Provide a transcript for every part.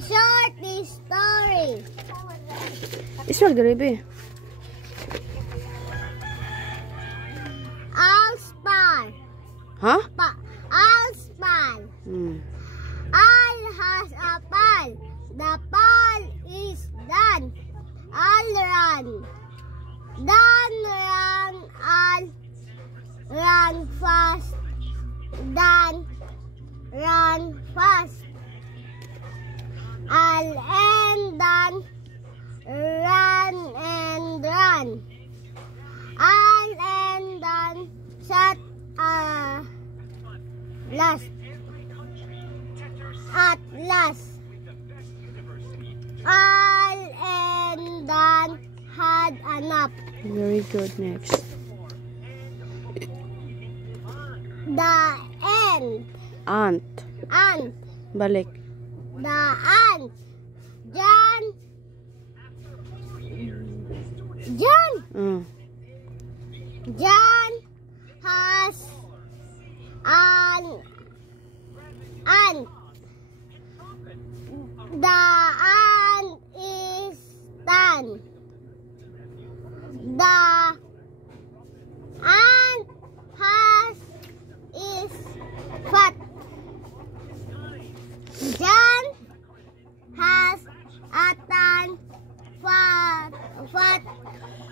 short story. Iswag dali be. Allspan. Ha? Allspan. All has a pal. The pal is Dan. All run. Dan run. All run fast. Dan run fast. All and Dan run and run. All and Dan sat last. At last. All and Dan had a nap. Very good. Next. The end. Ant. Ant. Balik. The ant. John. John has an ant. The ant is tan. The ant is fat. John has a tan fat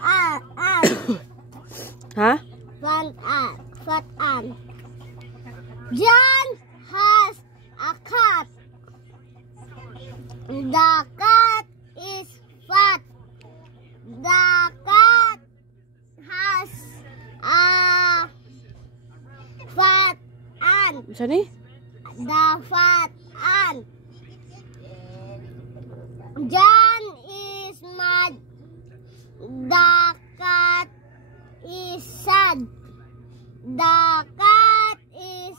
ant. Ha? Fat ant. John has a cat. The cat is fat. The cat has a fat ant. Sani? The fat ant. John is mad. The cat is sad. The cat is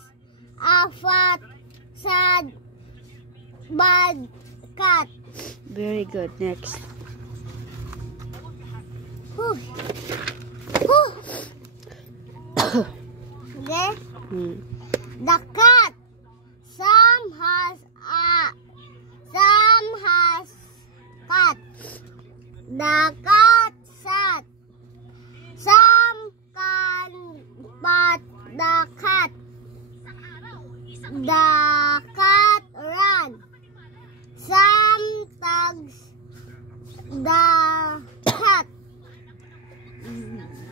a fat, sad, bad cat. Very good. Next. Okay. The cat. Some has cat. The cat sat. Some can pat the cat. The cat ran. Some tugs the cat.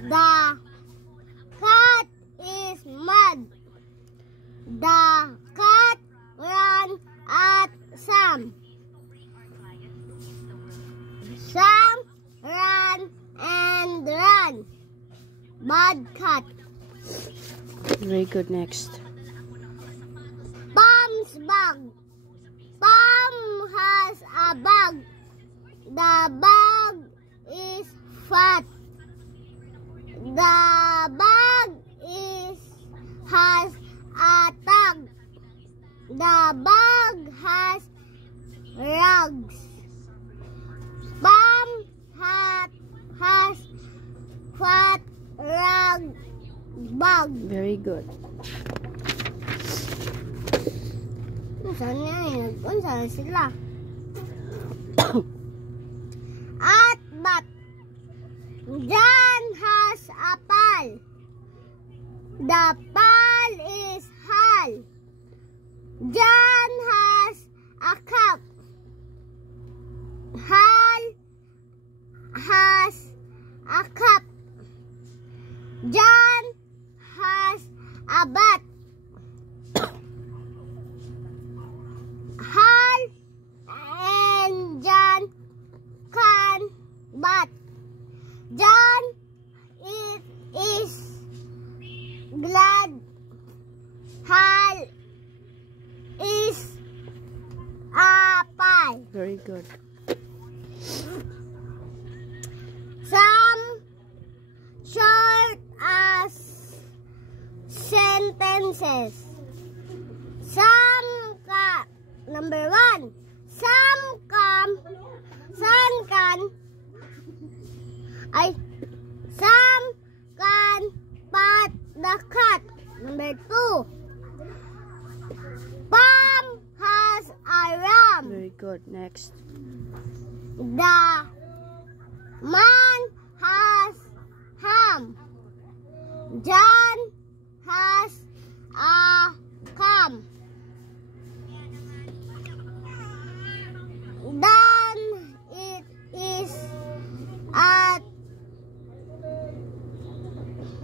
The cat is mad. The cat ran at Sam. Sam ran and ran. Bad cat. Very good. Next. Pam's bag. Pam has a bag. The bag is fat. The bag has a tag. The bag has rugs. Pam has fat rug bag. Very good. Unsa sila? At bat. John has a pal. The pal is Hal. John has a cup. Hal has a cup. John has a bat. Hal and John can bat. John is glad. Hal is a pie. Very good. Some short as sentences. Number 1. Some can pat the cat. Number 2. Pam has a ram. Very good. Next. The man has ham. John has a cam. Then it is at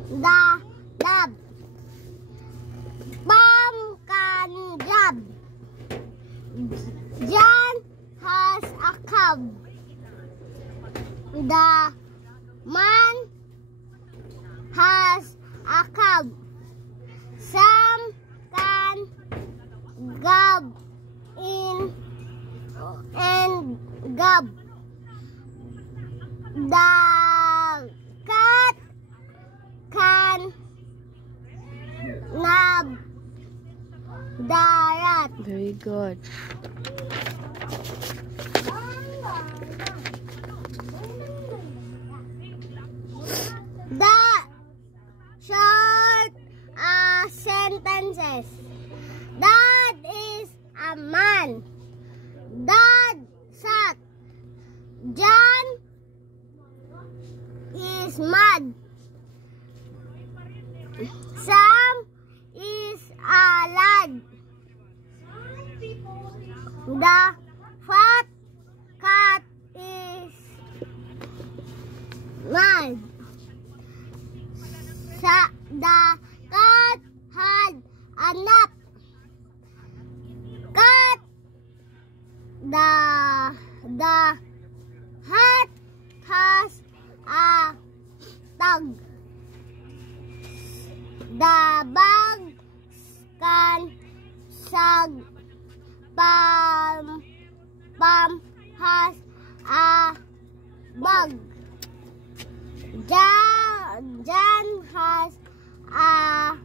the dab. Mom can grab. John has a cab. The man has a cab. Sam can gab in and gab. The cat can nab the rat. Very good. The short sentences. Dad is a man. Dad sat. John is mad. Sam is a lad. The fat cat is mad. The cat had a nap. Cat. The hat has a tag. The bag can sag. Pam has a bug. Jan has a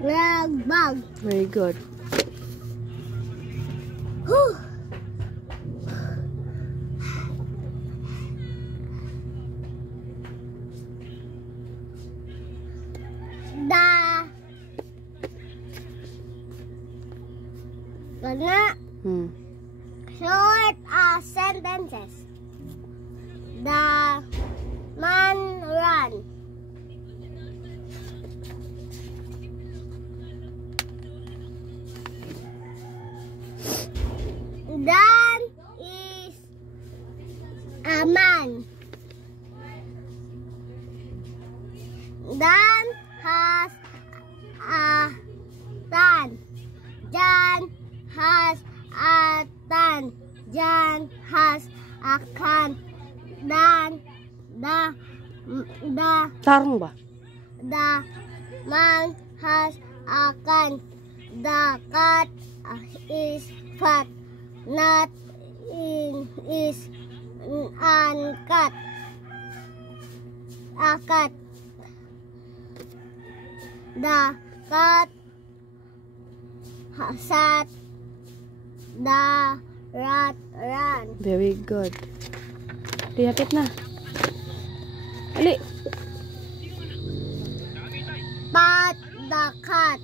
rag bag. Very good. Whew. Short sentences. The man ran. Dan is a man. Dan has a tan. Jan has a tan. Jan has a can. Dan Tarong ba? The man has a can. The cat is fat. Not is uncut. A cat. The cat sat. The rat ran. Very good. Lihatid na. Ali. Pat the cat.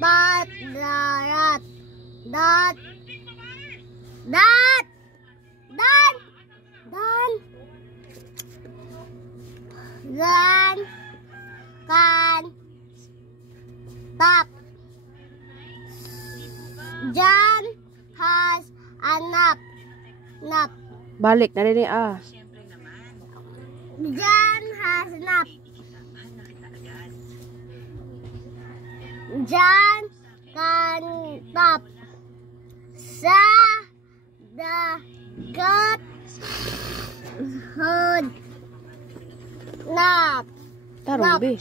Pat the rat. Dan can tap. John has a nap. Balik na rin John has a nap. John can tap. Sa the cat hood nap. Tarong be.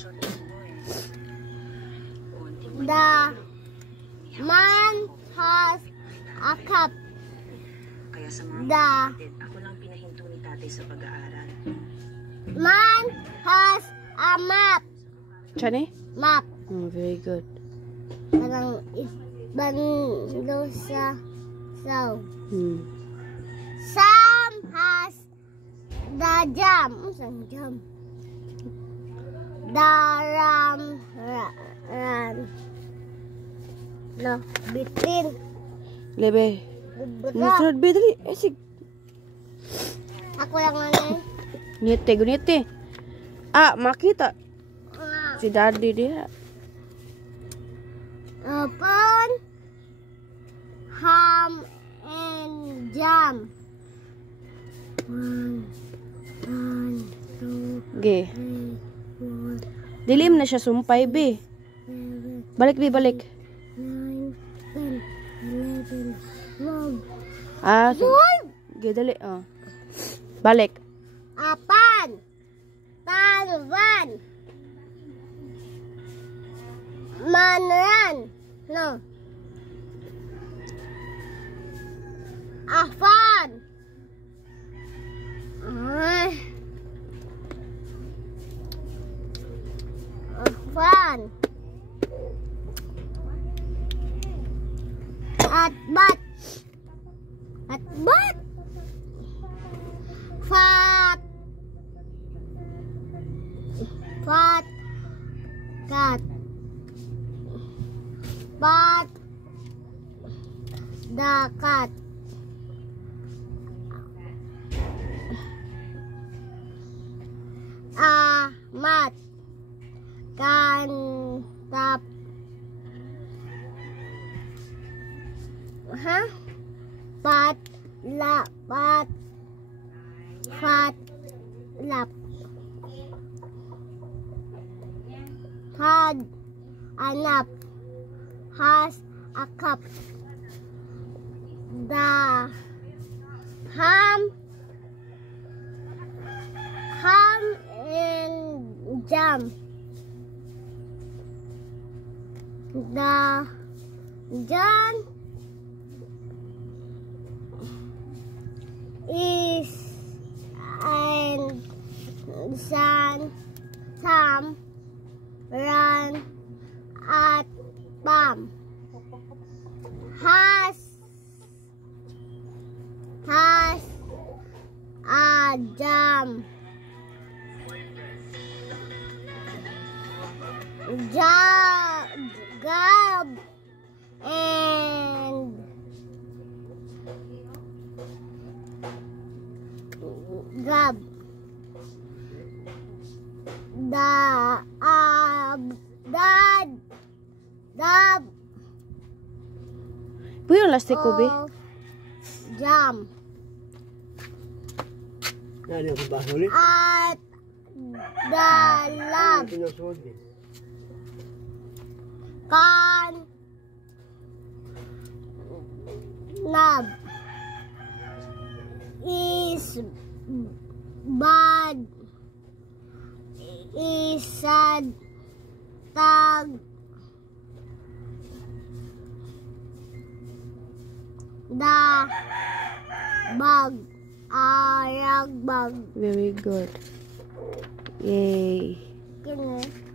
The man has a cup. Kaya sa mga The kapatid, ako lang pinahinto ni tatay sa pag-aaral. man has a map. Chani? Map. Very good. Parang bando sa saw. Sam has the jam. Saan jam? The ran. No, bitin. Lebe. Bra. Sunod be dali. Sig. Ako lang ano. Gunite, gunite. Makita. Si daddy dia. Open. Ham and jam. One, two, Ge. 3, 4, Dilim na siya sumpay be. 7, Balik be, balik. 9, 10, 11, 12. Ge dali. Balik. Apan. Talvan. Manran. No. Afan. Afan. Atbat. Atbat. Fat. Fat. Cat. Pat. Dakat. Mat. Kantap. Pat. Lapat. Fat. Lap. Had. Anap. Has. Akap. Da. Ham and jam. The jam is and some run at palm. Has a jam. Gab and gab. Dab Puyo yung lastik ko be. of jam. Nani ang baso ulit? At dalab. Pinasod eh. Kan nab is bad isad tag da bag arag bag. Very good. Yay. Kini